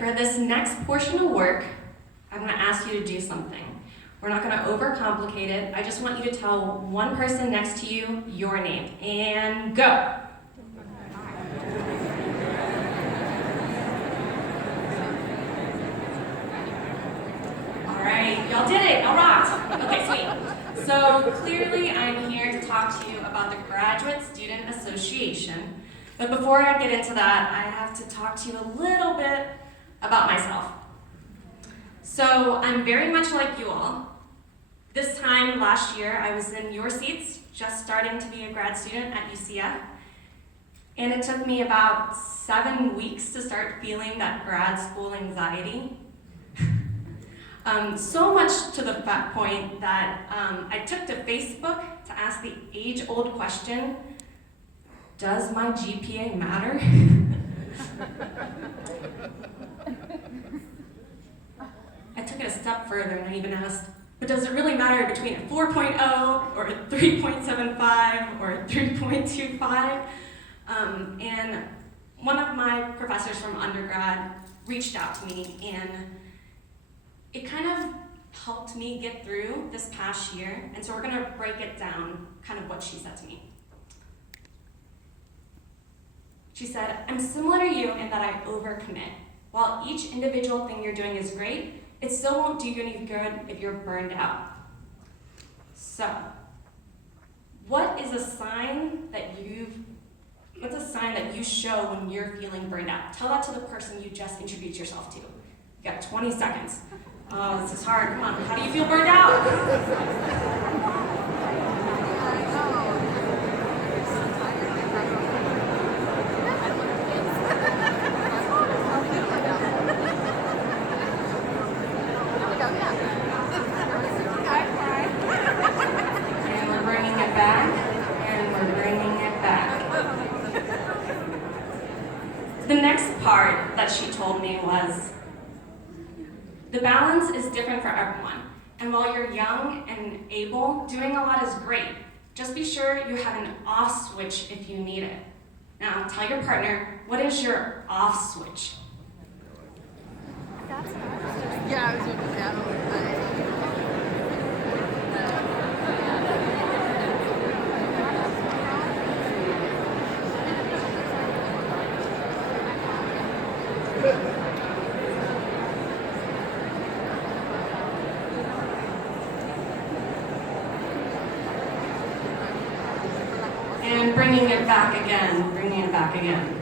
right, for this next portion of work, I'm gonna ask you to do something. We're not gonna overcomplicate it. I just want you to tell one person next to you your name, and go. All right, y'all did it, y'all rocked. Okay, sweet. So clearly I'm here to talk to you about the Graduate Student Association. But before I get into that, I have to talk to you a little bit about myself. So I'm very much like you all. This time last year, I was in your seats, just starting to be a grad student at UCF. And it took me about 7 weeks to start feeling that grad school anxiety. So much to the point that I took to Facebook to ask the age-old question, does my GPA matter? I took it a step further and I even asked, but does it really matter between a 4.0 or a 3.75 or a 3.25? And one of my professors from undergrad reached out to me, and it kind of helped me get through this past year. And so we're gonna break it down, kind of what she said to me. She said, I'm similar to you in that I overcommit. While each individual thing you're doing is great, it still won't do you any good if you're burned out. So, what's a sign that you show when you're feeling burned out? Tell that to the person you just introduced yourself to. You got 20 seconds. Oh, this is hard, come on. How do you feel burned out? The next part that she told me was, the balance is different for everyone. And while you're young and able, doing a lot is great. Just be sure you have an off switch if you need it. Now, tell your partner, what is your off switch? Yeah, I was going to say, I don't know. And bringing it back again.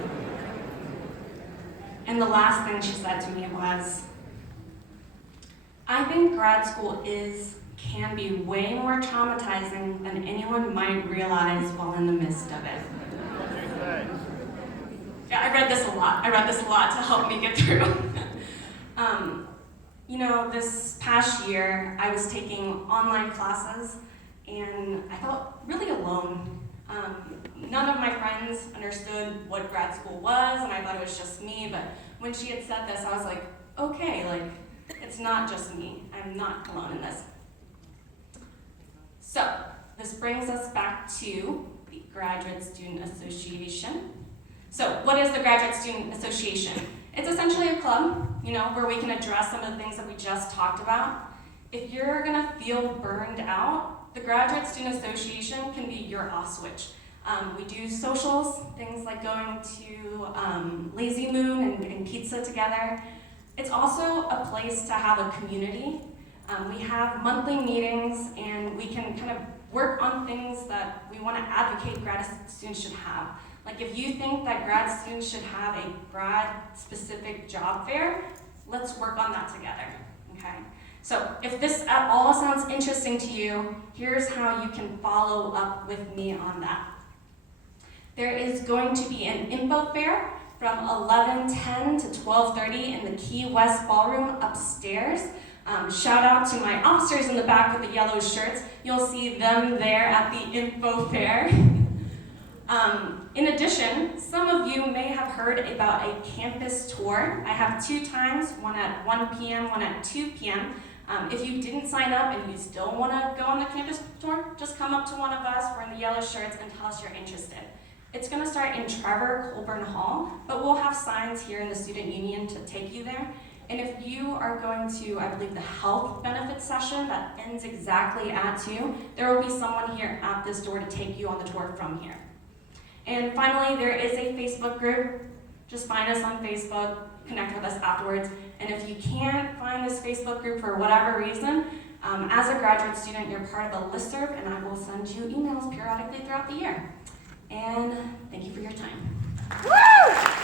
And the last thing she said to me was, I think grad school can be way more traumatizing than anyone might realize while in the midst of it. Yeah, I read this a lot to help me get through. This past year, I was taking online classes, and I felt really alone. None of my friends understood what grad school was, and I thought it was just me, but when she had said this, I was like, okay, it's not just me. I'm not alone in this. So, this brings us back to the Graduate Student Association. So, what is the Graduate Student Association? It's essentially a club, where we can address some of the things that we just talked about. If you're gonna feel burned out, the Graduate Student Association can be your off switch. We do socials, things like going to Lazy Moon and pizza together. It's also a place to have a community. We have monthly meetings, and we can kind of work on things that we want to advocate grad students should have. Like if you think that grad students should have a grad-specific job fair, let's work on that together, okay? So if this at all sounds interesting to you, here's how you can follow up with me on that. There is going to be an info fair from 11:10 to 12:30 in the Key West Ballroom upstairs. Shout out to my officers in the back with the yellow shirts. You'll see them there at the info fair. In addition, some of you may have heard about a campus tour. I have 2 times, one at 1 p.m., one at 2 p.m. If you didn't sign up and you still want to go on the campus tour, just come up to one of us, we're in the yellow shirts, and tell us you're interested. It's going to start in Trevor Colburn Hall, but we'll have signs here in the Student Union to take you there. And if you are going to, I believe, the health benefits session that ends exactly at 2, there will be someone here at this door to take you on the tour from here. And finally, there is a Facebook group. Just find us on Facebook, connect with us afterwards. And if you can't find this Facebook group for whatever reason, as a graduate student, you're part of the listserv, and I will send you emails periodically throughout the year. And thank you for your time. Woo!